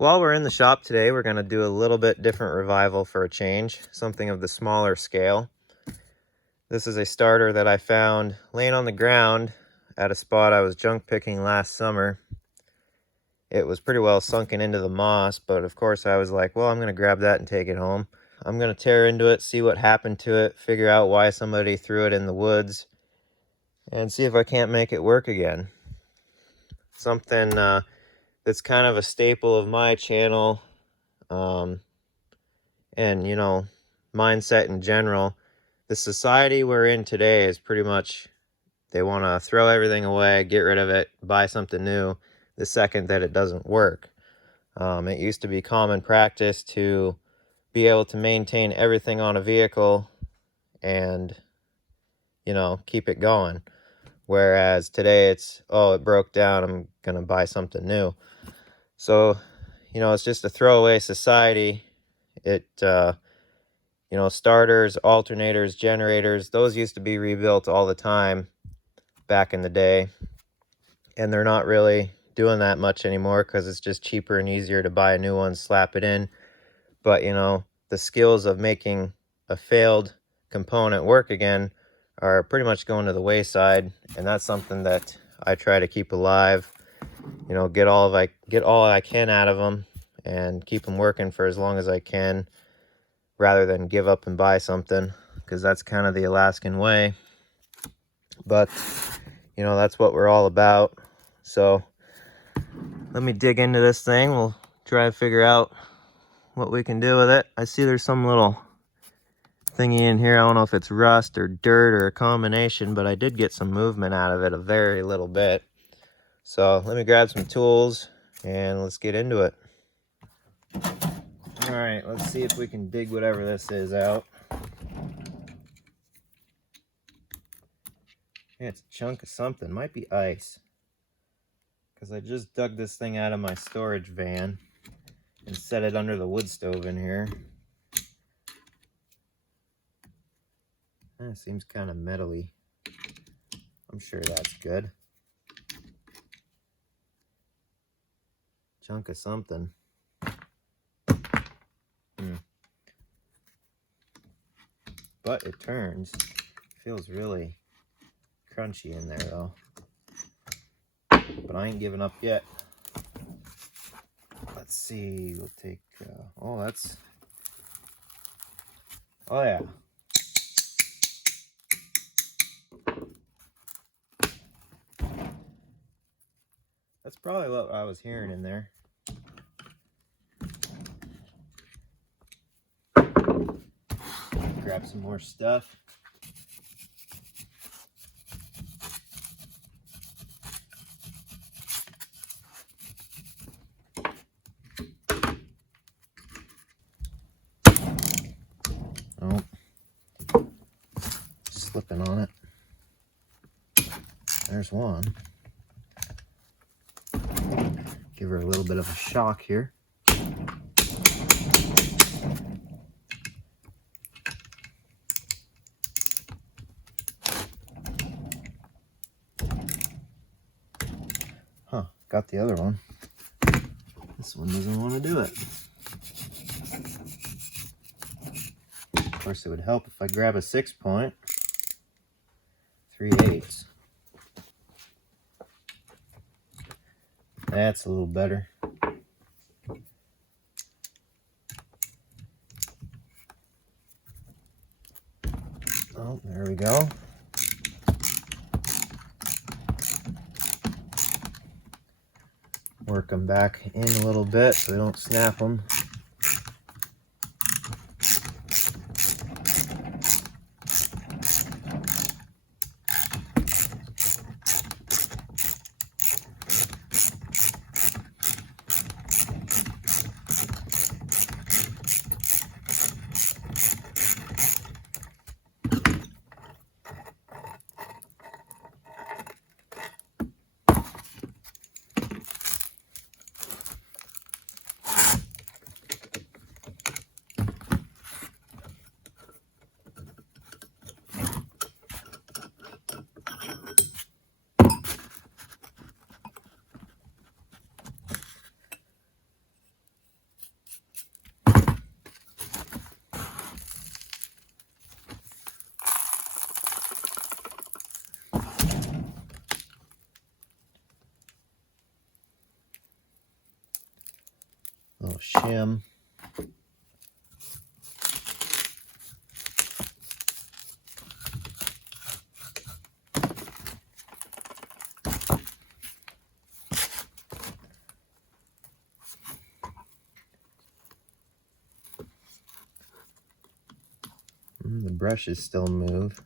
While we're in the shop today, we're going to do a little bit different revival for a change, something of the smaller scale. This is a starter that I found laying on the ground at a spot I was junk picking last summer. It was pretty well sunken into the moss, but of course I was like, well, I'm going to grab that and take it home. I'm going to tear into it, see what happened to it, figure out why somebody threw it in the woods, and see if I can't make it work again. Something that's kind of a staple of my channel, and mindset in general. The society we're in today is pretty much, they want to throw everything away, get rid of it, buy something new the second that it doesn't work. It used to be common practice to be able to maintain everything on a vehicle and keep it going, whereas today it's, oh, it broke down, I'm gonna buy something new. So it's just a throwaway society. It starters, alternators, generators, those used to be rebuilt all the time back in the day, and they're not really doing that much anymore because it's just cheaper and easier to buy a new one, slap it in. But the skills of making a failed component work again are pretty much going to the wayside, and that's something that I try to keep alive. Get all I can out of them and keep them working for as long as I can, rather than give up and buy something, because that's kind of the Alaskan way. But that's what we're all about. So let me dig into this thing. We'll try to figure out what we can do with it. I see there's some little thingy in here. I don't know if it's rust or dirt or a combination, but I did get some movement out of it, a very little bit. So let me grab some tools and let's get into it. All right, let's see if we can dig whatever this is out. Yeah, it's a chunk of something. Might be ice, because I just dug this thing out of my storage van and set it under the wood stove in here. It seems kind of metally. I'm sure that's good. Chunk of something. But it turns. Feels really crunchy in there though. But I ain't giving up yet. Let's see, we'll take, oh yeah. That's probably what I was hearing in there. Grab some more stuff. Oh, slipping on it. There's one. Give her a little bit of a shock here. Huh, got the other one. This one doesn't want to do it. Of course, it would help if I grab a 6-point. 3/8. That's a little better. Oh, there we go. Work them back in a little bit so they don't snap them. shim. The brushes still move.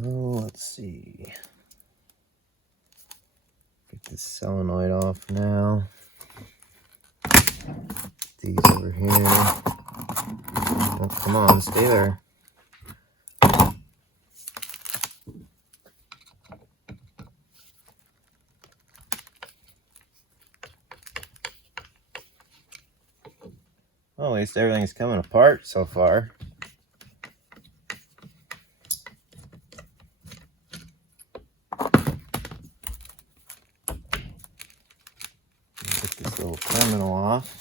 Oh, let's see. Get this solenoid off now. These over here. Oh, come on, stay there. Well, at least everything's coming apart so far. Get this little terminal off.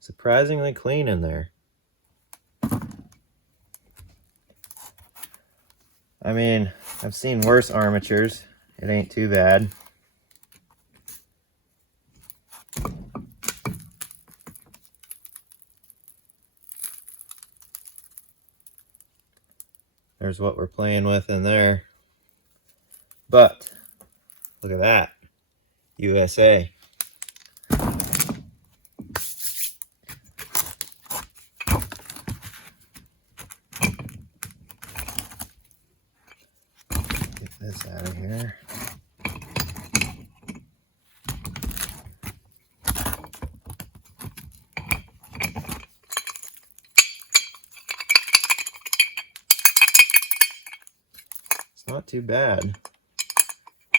Surprisingly clean in there. I mean, I've seen worse armatures. It ain't too bad. There's what we're playing with in there. But look at that. USA. Get this out of here. It's not too bad.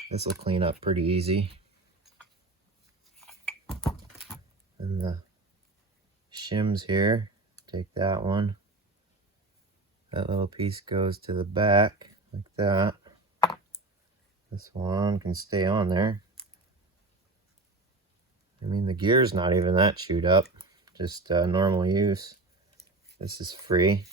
This will clean up pretty easy. And the shims here, take that one. That little piece goes to the back like that. This one can stay on there. I mean, the gear's not even that chewed up, just normal use. This is free.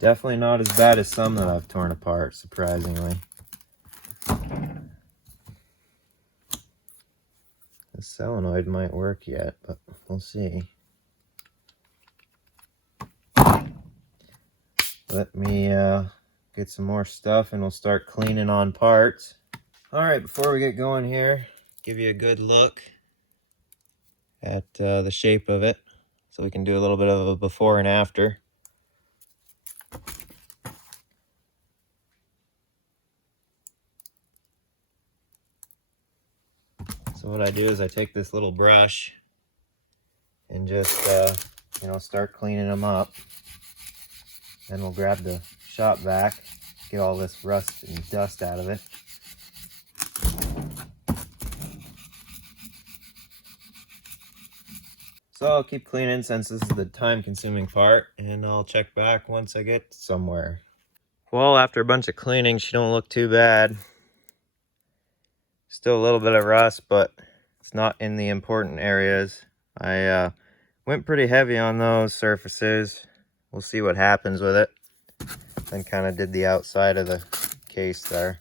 Definitely not as bad as some that I've torn apart, surprisingly. The solenoid might work yet, but we'll see. Let me get some more stuff and we'll start cleaning on parts. Alright, before we get going here, give you a good look at the shape of it, so we can do a little bit of a before and after. So what I do is I take this little brush and just start cleaning them up. Then we'll grab the shop vac, get all this rust and dust out of it. So I'll keep cleaning since this is the time-consuming part, and I'll check back once I get somewhere. Well, after a bunch of cleaning, she don't look too bad. Still a little bit of rust, but it's not in the important areas. I went pretty heavy on those surfaces. We'll see what happens with it. Then kind of did the outside of the case there.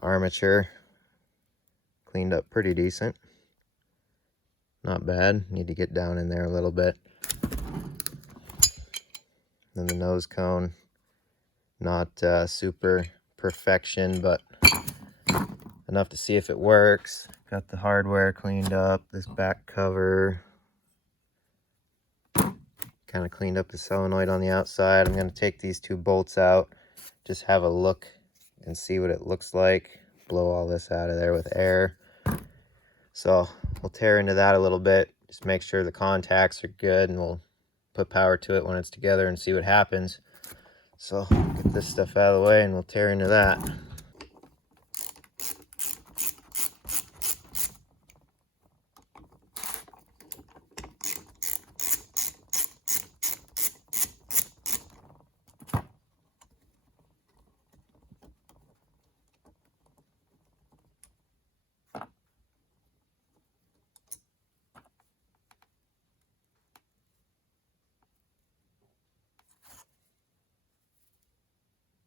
Armature cleaned up pretty decent. Not bad. Need to get down in there a little bit. Then the nose cone, not super perfection, but enough to see if it works. Got the hardware cleaned up, this back cover. Kind of cleaned up the solenoid on the outside. I'm going to take these two bolts out, just have a look and see what it looks like. Blow all this out of there with air. So we'll tear into that a little bit, just make sure the contacts are good, and we'll put power to it when it's together and see what happens. So get this stuff out of the way and we'll tear into that.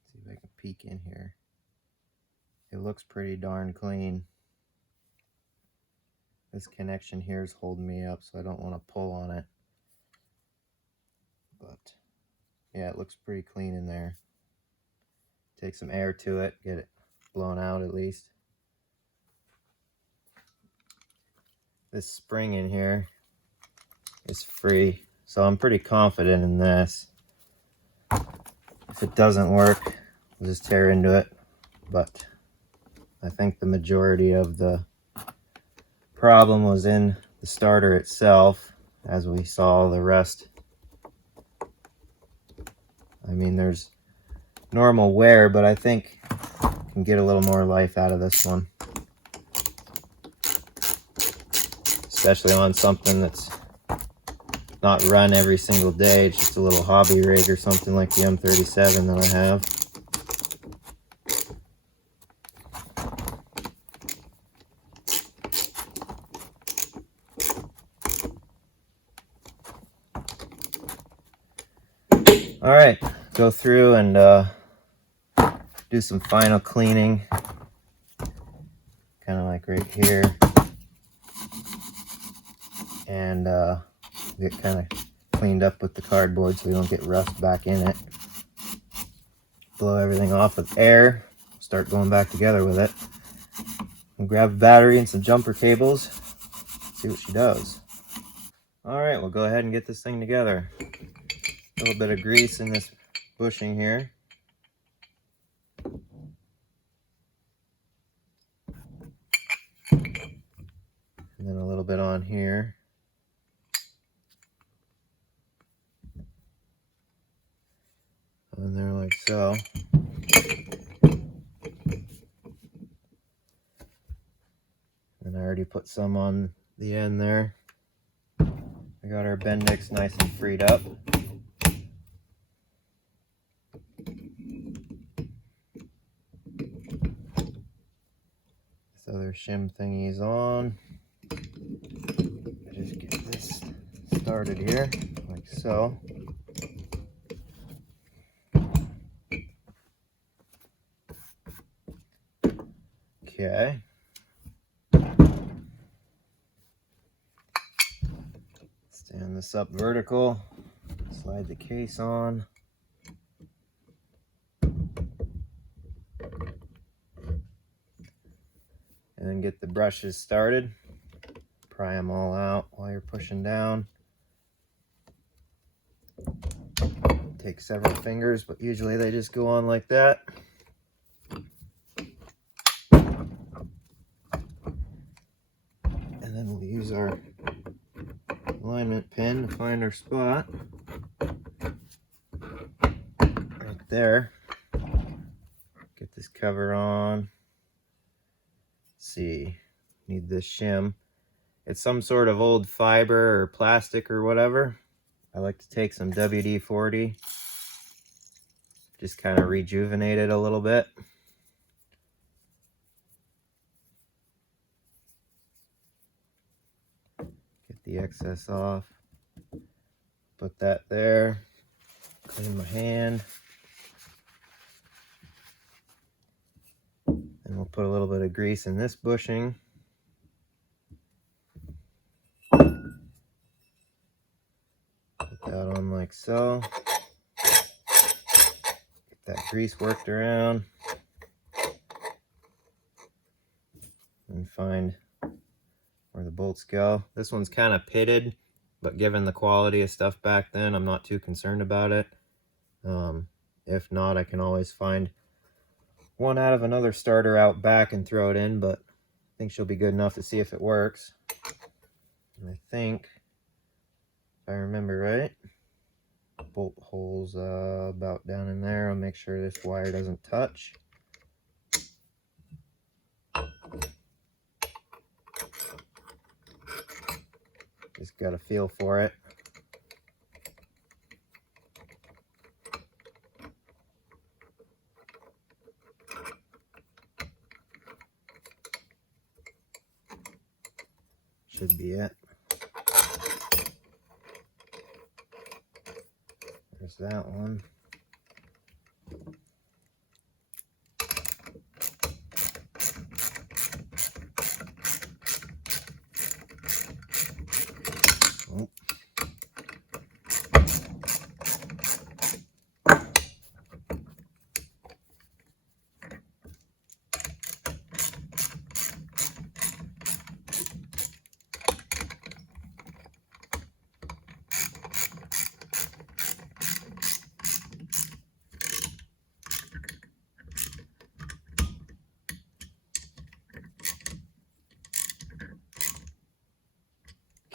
See if I can peek in here. It looks pretty darn clean. This connection here is holding me up, so I don't want to pull on it. But yeah, it looks pretty clean in there. Take some air to it, get it blown out at least. This spring in here is free, so I'm pretty confident in this. If it doesn't work, we'll just tear into it. But I think the majority of the problem was in the starter itself, as we saw the rest. I mean, there's normal wear, but I think I can get a little more life out of this one. Especially on something that's not run every single day. It's just a little hobby rig or something like the M37 that I have. All right, go through and do some final cleaning, kind of like right here, and get kind of cleaned up with the cardboard so we don't get rust back in it. Blow everything off with air, start going back together with it. We'll grab a battery and some jumper cables, see what she does. All right, we'll go ahead and get this thing together. A little bit of grease in this bushing here. And then a little bit on here. And there like so. And I already put some on the end there. We got our Bendix nice and freed up. This other shim thingy's on. Just get this started here, like so. Okay. Stand this up vertical, slide the case on. And then get the brushes started. Pry them all out while you're pushing down. Take several fingers, but usually they just go on like that. And then we'll use our alignment pin to find our spot. Right there. Get this cover on. Let's see, need this shim. It's some sort of old fiber or plastic or whatever. I like to take some WD-40, just kind of rejuvenate it a little bit. the excess off. Put that there. Clean my hand. And we'll put a little bit of grease in this bushing. Put that on like so. Get that grease worked around. And find where the bolts go. This one's kind of pitted, but given the quality of stuff back then, I'm not too concerned about it. If not, I can always find one out of another starter out back and throw it in, but I think she'll be good enough to see if it works. And I think, if I remember right, bolt holes about down in there. I'll make sure this wire doesn't touch. Just got a feel for it. Should be it. There's that one. Oh.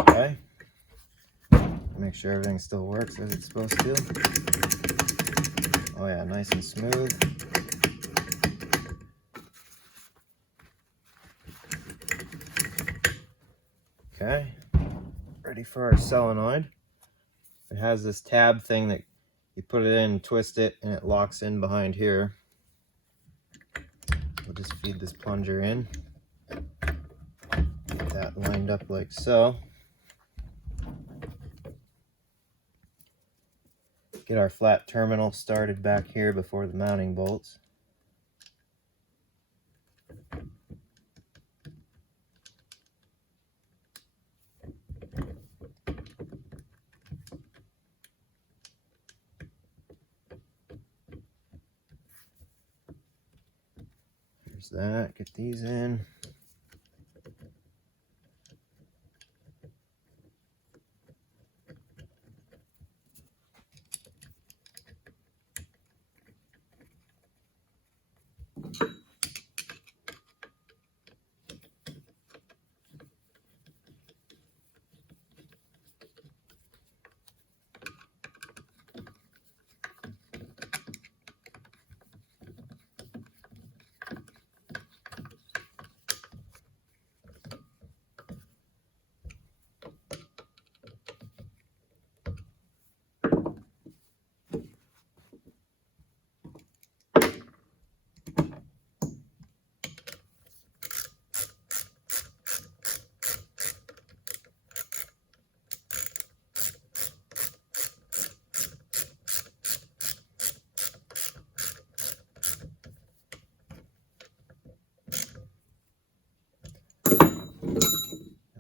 Okay. Make sure everything still works as it's supposed to. Oh yeah, nice and smooth. Okay, ready for our solenoid. It has this tab thing that you put it in, twist it, and it locks in behind here. We'll just feed this plunger in. Get that lined up like so. Get our flat terminal started back here before the mounting bolts. There's that, get these in.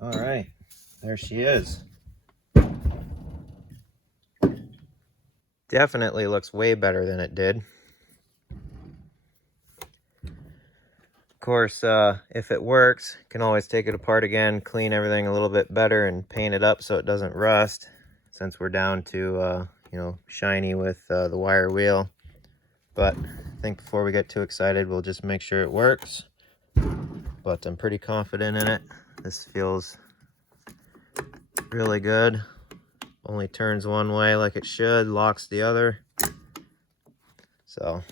All right, there she is. Definitely looks way better than it did. Of course, if it works, you can always take it apart again, clean everything a little bit better, and paint it up so it doesn't rust, since we're down to, shiny with the wire wheel. But I think before we get too excited, we'll just make sure it works. But I'm pretty confident in it. This feels really good. Only turns one way like it should, locks the other. So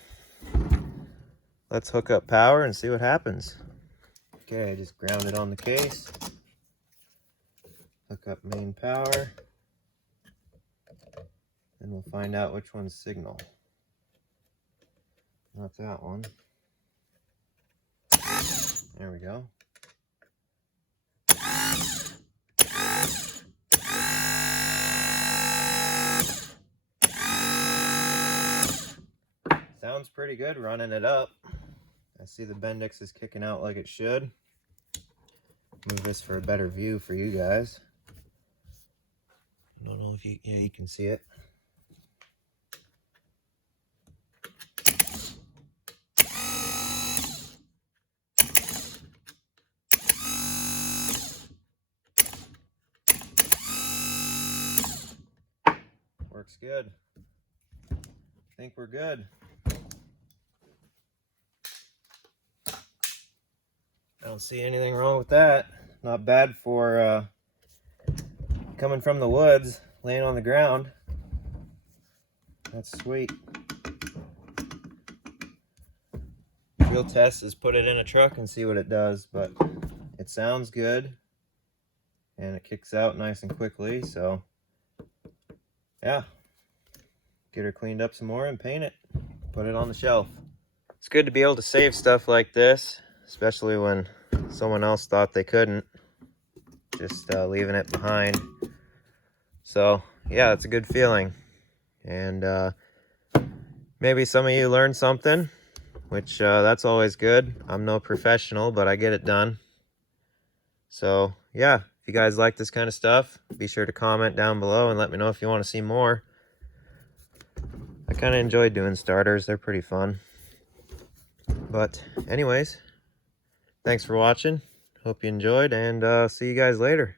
let's hook up power and see what happens. Okay, I just ground it on the case. Hook up main power. And we'll find out which one's signal. Not that one. There we go. sounds pretty good running it up. I see the Bendix is kicking out like it should. Move this for a better view for you guys. I don't know if you can see it. Works good. I think we're good. I don't see anything wrong with that. Not bad for coming from the woods, laying on the ground. That's sweet. Real test is put it in a truck and see what it does, but it sounds good and it kicks out nice and quickly, so yeah. Get her cleaned up some more and paint it. Put it on the shelf. It's good to be able to save stuff like this, especially when someone else thought they couldn't. Just leaving it behind. So yeah, it's a good feeling. And maybe some of you learned something, which that's always good. I'm no professional, but I get it done. So yeah, if you guys like this kind of stuff, be sure to comment down below and let me know if you want to see more. I kind of enjoy doing starters. They're pretty fun. But anyways, thanks for watching. Hope you enjoyed, and see you guys later.